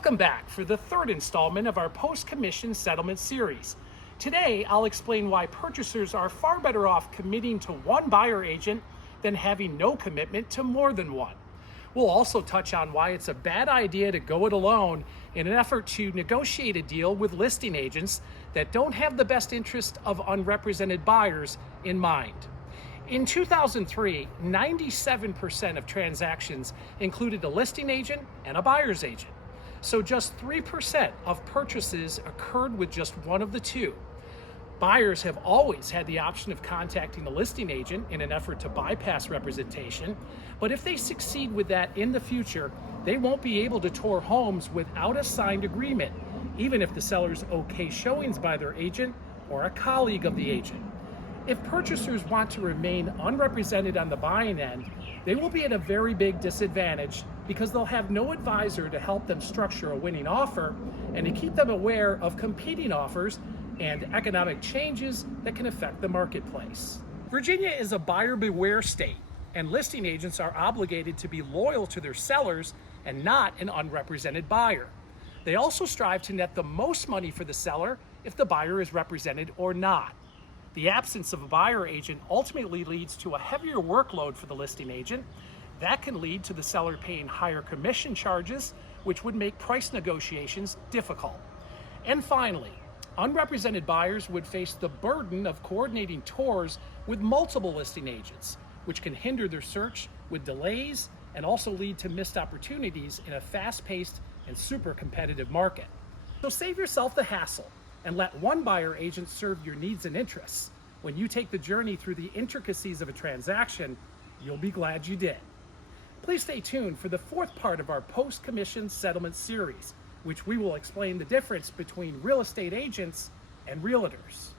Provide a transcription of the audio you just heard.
Welcome back for the third installment of our post-commission settlement series. Today, I'll explain why purchasers are far better off committing to one buyer agent than having no commitment to more than one. We'll also touch on why it's a bad idea to go it alone in an effort to negotiate a deal with listing agents that don't have the best interest of unrepresented buyers in mind. In 2003, 97% of transactions included a listing agent and a buyer's agent. So just 3% of purchases occurred with just one of the two. Buyers have always had the option of contacting a listing agent in an effort to bypass representation, but if they succeed with that in the future, they won't be able to tour homes without a signed agreement, even if the seller's okay showings by their agent or a colleague of the agent. If purchasers want to remain unrepresented on the buying end, they will be at a very big disadvantage because they'll have no advisor to help them structure a winning offer and to keep them aware of competing offers and economic changes that can affect the marketplace. Virginia is a buyer beware state, and listing agents are obligated to be loyal to their sellers and not an unrepresented buyer. They also strive to net the most money for the seller if the buyer is represented or not. The absence of a buyer agent ultimately leads to a heavier workload for the listing agent. That can lead to the seller paying higher commission charges, which would make price negotiations difficult. And finally, unrepresented buyers would face the burden of coordinating tours with multiple listing agents, which can hinder their search with delays and also lead to missed opportunities in a fast-paced and super competitive market. So save yourself the hassle and let one buyer agent serve your needs and interests. When you take the journey through the intricacies of a transaction, you'll be glad you did. Please stay tuned for the fourth part of our post-commission settlement series, which we will explain the difference between real estate agents and realtors.